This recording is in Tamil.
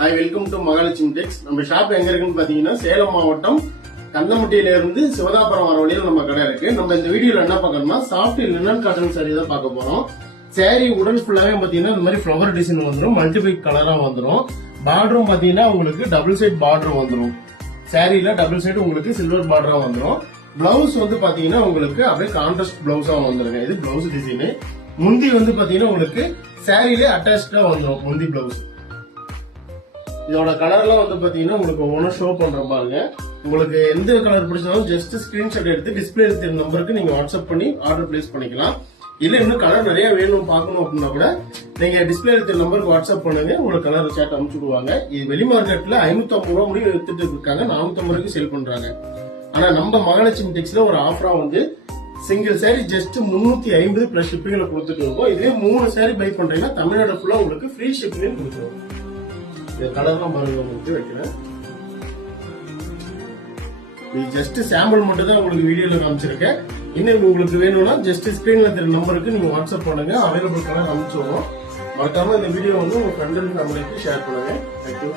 ஹாய், வெல்கம் டு மகாலட்சுமி டெக்ஸ். நம்ம ஷாப் எங்க இருக்குன்னு பாத்தீங்கன்னா சேலம் மாவட்டம் கந்தமுட்டியில இருந்து சிவதாபுரம் வர வழியில நம்ம கடை இருக்கு. நம்ம இந்த வீடியோல என்ன பார்க்கணும்னா சாஃப்ட் லினன் காட்டன் சாரி தான் பார்க்க போறோம். சாரி உடல் ஃபுல்லாவே பாத்தீங்கன்னா இந்த மாதிரி ஃபிளவர் டிசைன் வந்துடும், மல்டிபிள் கலரா வந்துடும். பார்டரும் பாத்தீங்கன்னா உங்களுக்கு டபுள் சைட் பார்டர் வந்துடும். சாரியில டபுள் சைடு உங்களுக்கு சில்வர் பார்டரா வந்துடும். பிளவுஸ் வந்து பாத்தீங்கன்னா உங்களுக்கு அப்படியே கான்ட்ராஸ்ட் பிளவுஸா வந்துருங்க. இது பிளவுஸ் டிசைன். முந்தி வந்து பாத்தீங்கன்னா உங்களுக்கு சாரியிலே அட்டாச்சா வந்துடும் முந்தி பிளவுஸ். இதோட கலர்லாம் வந்து பாத்தீங்கன்னா உங்களுக்கு ஒவ்வொன்றும் ஷோ பண்ற பாருங்க. உங்களுக்கு எந்த கலர் பிடிச்சாலும் ஜஸ்ட் ஸ்கிரீன்ஷாட் எடுத்து டிஸ்பிளே இருக்கிற நம்பருக்கு நீங்க வாட்ஸ்அப் பண்ணி ஆர்டர் பிளேஸ் பண்ணிக்கலாம். இல்ல இன்னும் கலர் நிறைய வேணும் பார்க்கணும் அப்படின்னா கூட நீங்க டிஸ்பிளே இருக்கிற நம்பருக்கு வாட்ஸ்அப் பண்ணுங்க, உங்களுக்கு கலர் சேட் அனுப்பிச்சுடுவாங்க. இது வெளி மார்க்கெட்ல 550 ரூபா முடிவு எடுத்துட்டு இருக்காங்க, 450 ரூபாய்க்கு சேல் பண்றாங்க. ஆனா நம்ம மகாலட்சுமி டெக்ஸ்ல ஒரு ஆஃபரா வந்து சிங்கிள் சாரி ஜஸ்ட் 350 பிளஸ் ஷிப்பிங்ல கொடுத்துட்டு இருக்கோம். இதே 3 சாரி பை பண்றீங்கன்னா தமிழ்நாடு ஃபுல்லா உங்களுக்கு ஃப்ரீ ஷிப்பிங் கொடுத்துருவோம். இந்த கலர்லாம் பாருங்க, உங்களுக்கு வைக்கிறேன். இது ஜஸ்ட் சாம்பிள் மட்டும் தான் உங்களுக்கு வீடியோல காமிச்சிருக்கேன். இன்னும் உங்களுக்கு வேணும்னா ஜஸ்ட் ஸ்கிரீன்ல தெரிய நம்பருக்கு நீங்க வாட்ஸ்அப் பண்ணுங்க, அவைலபிள் கலர் அனுப்பிச்சுடுவோம். மறக்காம இந்த வீடியோ வந்து உங்க ஃப்ரெண்ட் அண்ட் ஃபேமிலிக்கு ஷேர் பண்ணுங்க. தேங்க்யூ.